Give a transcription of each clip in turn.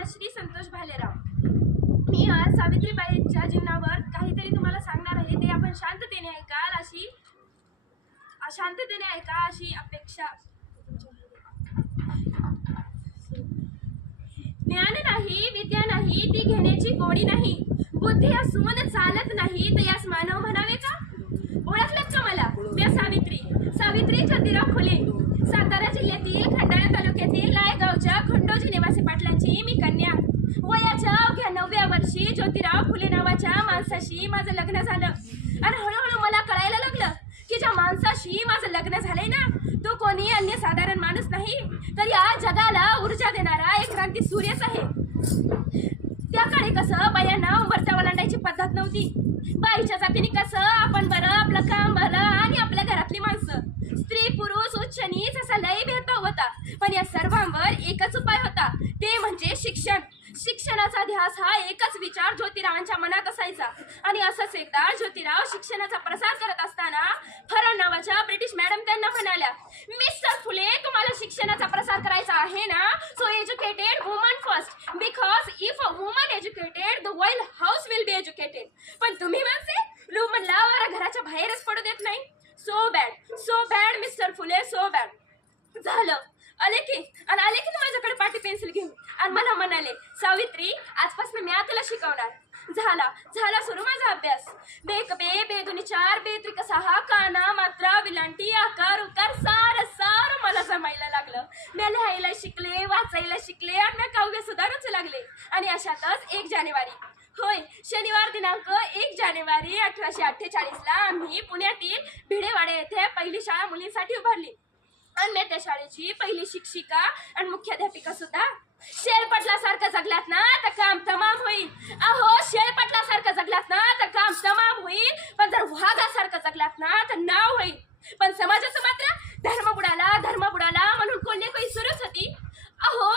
मनश्री संतोष भालेराव. मी आज सावित्रीबाईंच्या जीवनावर काहीतरी तुम्हाला सांगणार आहे. ते आपण शांततेने ऐका अशी अपेक्षा. ज्ञान नाही, विद्या नाही, ती घेण्याची गोडी नाही. बुद्धी असून चालत नाही, तर यास मानव म्हणावे का? ओळखलत का मला? मी सावित्री ज्योतिराव फुले, सातारा जिल्ह्यातील खंडाळा तालुक्यातील लायगावच्या खंडोजी निवासी पाटलांची मी कन्या. वयाच्या अवघ्या 9व्या वर्षी ज्योतिराव फुले नावाच्या माणसाशी माझं लग्न झालं. आणि हळूहळू मला कळायला लागलं की ज्या माणसाशी माझं लग्न झालंय ना, तो कोणी अन्य साधारण माणूस नाही, तर या जगाला ऊर्जा देणारा एक क्रांती सूर्यच आहे. त्या काळी कसं बायांना उंबरच्या ओलांडायची पद्धत नव्हती. बाईच्या जातीने कसं आपण बरं, आपलं काम भलं आणि आपल्या घरातली माणसं, स्त्री पुरुष उच्च नीच असा लय भेदभाव होता. पण या सर्वांवर एकच उपाय होता, ते म्हणजे शिक्षण. शिक्षणाचा ध्यास हा एकच विचार ज्योतिरावांच्या मनात असायचा. आणि असंच एकदा ज्योतिराव शिक्षणाचा प्रसार करत असताना फरन नावाच्या ब्रिटिश मॅडम त्यांना म्हणाल्या, मिस्टर फुले, तुम्हाला शिक्षणाचा प्रसार करायचा आहे ना, so educated woman first, because if a woman educated the whole house will be educated. पण तुम्ही माणसे लुमनला घराच्या बाहेरच पडू देत नाही. So bad mister Phule, so bad. झालं आले की माझ्याकडे पाटी पेन्सिल घेऊन आणि मला म्हणाले, सावित्री, आजपासून मी तुला शिकवणार. झाला सुरू माझा अभ्यास. बेक बे, बेदुनी 4, बेत्रिक 6, काना, मात्रा, विलांटी, आकार, उकार सार मला जमायला लागलं. मी लिहायला शिकले, वाचायला शिकले आणि मी काव्य सुद्धा रचू लागले. आणि अशातच 1 जानेवारी, होय, शनिवार दिनांक 1 जानेवारी 1848ला आम्ही पुण्यातील भिडेवाडे येथे पहिली शाळा मुलींसाठी उभारली. आणि मी त्या शाळेची पहिली शिक्षिका आणि मुख्याध्यापिका सुद्धा. शेळपटलासारखं जगलात ना तर काम तमाम होईल. अहो, शेळपटलासारखं जगलात ना तर काम तमाम होईल, पण जर वाघासारखं जगलात ना तर नाव होईल. पण समाजाचं मात्र धर्म बुडाला म्हणून कोल्हेकोई सुरूच होती. अहो,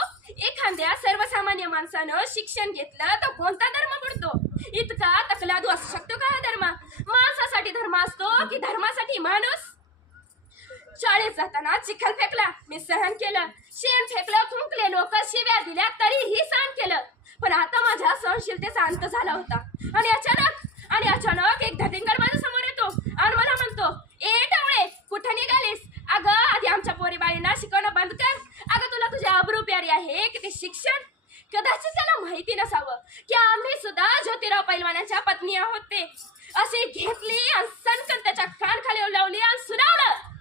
एखाद्या सर्वसामान्य माणसानं शिक्षण घेतलं तर कोणता धर्म बुडतो? इतका तकलादू असू शकतो का हा धर्म? माणसासाठी धर्म असतो की धर्मासाठी माणूस? शाळेत जाताना चिखल फेकला, मी सहन केलं. शेण फेकलं, खुंकले, लोक शिव्या दिल्या, तरीही सहन केलं. पण आता माझ्या सहनशीलतेचा अंत झाला होता. आणि अचानक एक धटिंगर माझ्या समोर येतो आणि मला म्हणतो, ए टावळे, कुठं निघालीस? अगं, आधी आमच्या पोरीबाळींना शिकवणं बंद कर. अगं, तुला तुझी आबरू प्यारी आहे की ते शिक्षण? कदाचित त्याला माहिती नसावं की आम्ही सुद्धा ज्योतिराव पैलवानाच्या पत्नी आहोत. ते अशी घेतली आणि सणकन त्याच्या कान खाली लावली आणि सुनावलं,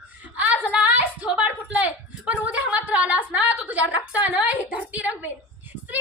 आज लायस थोबाड फुटलंय, पण उद्या मात्र आलास ना, तो तुझ्या रक्तानं ही धरती रंगवेल.